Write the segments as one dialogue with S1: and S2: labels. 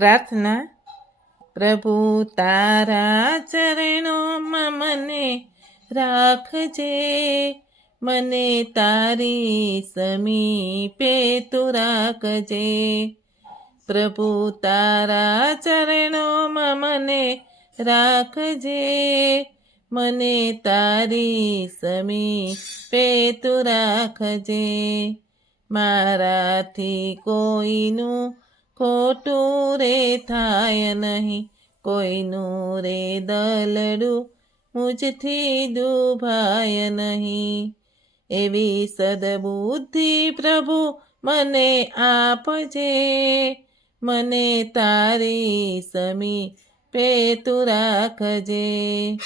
S1: પ્રાર્થના. પ્રભુ તારા ચરણોમાં મને રાખજે. મને તારી સમીપે તું રાખજે. પ્રભુ તારા ચરણોમાં મને રાખજે. મને તારી સમીપે તું રાખજે. મારાથી કોઈનું ખોટું રે થાય નહીં. કોઈનું રે દલડું મુજથી દુભાય નહીં. એવી સદબુદ્ધિ પ્રભુ મને આપજે. મને તારી સમી પે તું રાખજે.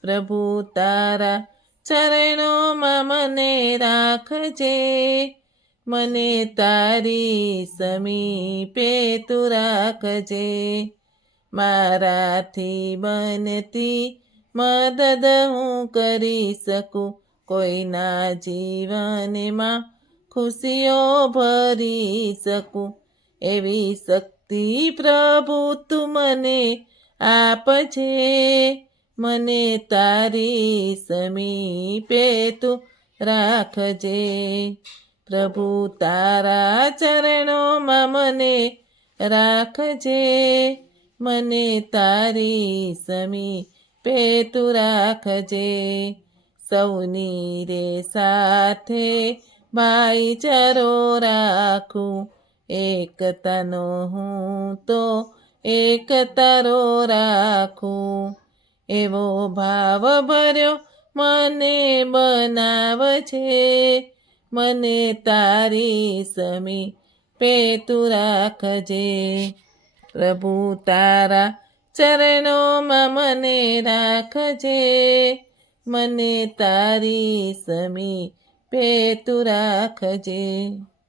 S1: પ્રભુ તારા ચરણોમાં મને રાખજે. મને તારી સમીપે તું રાખજે. મારાથી બનતી મદદ હું કરી શકું. કોઈના જીવનમાં ખુશીઓ ભરી શકું. એવી શક્તિ પ્રભુ તું મને આપજે. મને તારી સમીપે તું રાખજે. પ્રભુ તારા ચરણોમાં મને રાખજે, મને તારી સમી પે તું રાખજે. સૌની રે સાથે ભાઈચારો રાખું એકતાનો હું તો એકતારો રાખું. એવો ભાવ ભર્યો મને બનાવજે મને તારી સમી પે તું રાખજે. પ્રભુ તારા ચરણોમાં મને રાખજે. મને તારી સમી પે તું રાખજે.